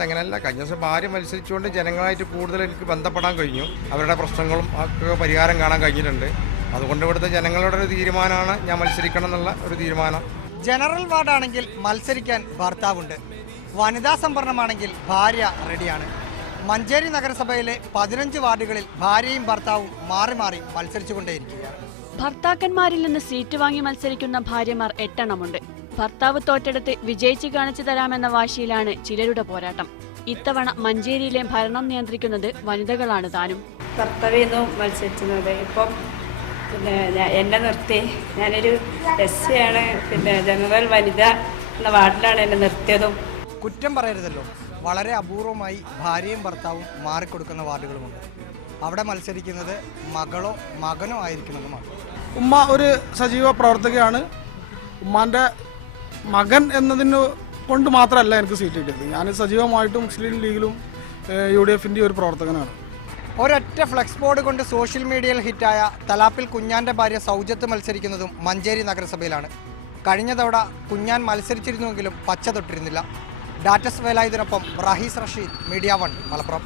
സമയത്ത് അങ്ങനെയല്ല. കഴിഞ്ഞ ദിവസം ഭാര്യ മത്സരിച്ചുകൊണ്ട് ജനങ്ങളായിട്ട് കൂടുതൽ എനിക്ക് ബന്ധപ്പെടാൻ കഴിഞ്ഞു. അവരുടെ പ്രശ്നങ്ങളും ഒക്കെ പരിഹാരം കാണാൻ കഴിഞ്ഞിട്ടുണ്ട്. അതുകൊണ്ട് ഇവിടുത്തെ ജനങ്ങളുടെ ഒരു തീരുമാനമാണ് ഞാൻ മത്സരിക്കണം എന്നുള്ള ഒരു തീരുമാനം. ജനറൽ വാർഡാണെങ്കിൽ മത്സരിക്കാൻ ഭർത്താവുണ്ട്, വനിതാ സംവരണമാണെങ്കിൽ ഭാര്യ റെഡിയാണ്. മഞ്ചേരി നഗരസഭയിലെ 15 വാർഡുകളിൽ ഭാര്യയും ഭർത്താവും മാറി മാറി മത്സരിച്ചുകൊണ്ടേയിരിക്കുകയാണ്. ഭർത്താക്കന്മാരിൽ നിന്ന് സീറ്റ് വാങ്ങി മത്സരിക്കുന്ന ഭാര്യമാർ 8 എണ്ണമുണ്ട്. ഭർത്താവ് തോറ്റെടുത്ത് വിജയിച്ച് കാണിച്ചു തരാമെന്ന വാശിയിലാണ് ചിലരുടെ പോരാട്ടം. ഇത്തവണ മഞ്ചേരിയിലെ ഭരണം നിയന്ത്രിക്കുന്നത് വനിതകളാണ് താനും. ഭർത്താവേന്നു മത്സരിക്കുന്നത്. ഇപ്പം എന്നെ നിർത്തി. ഞാനൊരു SC ആണ്, ജനറൽ വനിത എന്ന വാർഡിലാണ് എന്നെ നിർത്തിയതും. കുറ്റം പറയരുതല്ലോ, വളരെ അപൂർവമായി ഭാര്യയും ഭർത്താവും മാറിക്കൊടുക്കുന്ന വാർഡുകളുമുണ്ട്. അവിടെ മത്സരിക്കുന്നത് മകളോ മകനോ ആയിരിക്കുമെന്നുമാണ്. ഉമ്മ ഒരു സജീവ പ്രവർത്തകയാണ്. ഉമ്മാൻ്റെ മകൻ എന്നതിന് കൊണ്ട് മാത്രമല്ല എനിക്ക് സീറ്റ് കിട്ടിയത്. ഞാൻ സജീവമായിട്ടും മുസ്ലിം ലീഗിലും UDFൻ്റെ ഒരു പ്രവർത്തകനാണ്. ഒരൊറ്റ ഫ്ലെക്സ് ബോർഡ് കൊണ്ട് സോഷ്യൽ മീഡിയയിൽ ഹിറ്റായ തലാപ്പിൽ കുഞ്ഞാൻ്റെ ഭാര്യ സൗജത്ത് മത്സരിക്കുന്നതും മഞ്ചേരി നഗരസഭയിലാണ്. കഴിഞ്ഞ തവണ കുഞ്ഞാൻ മത്സരിച്ചിരുന്നുവെങ്കിലും പച്ച തൊട്ടിരുന്നില്ല. ഡാറ്റസ് വേലായുധനൊപ്പം റഹീസ് റഷീദ്, മീഡിയ 1, മലപ്പുറം.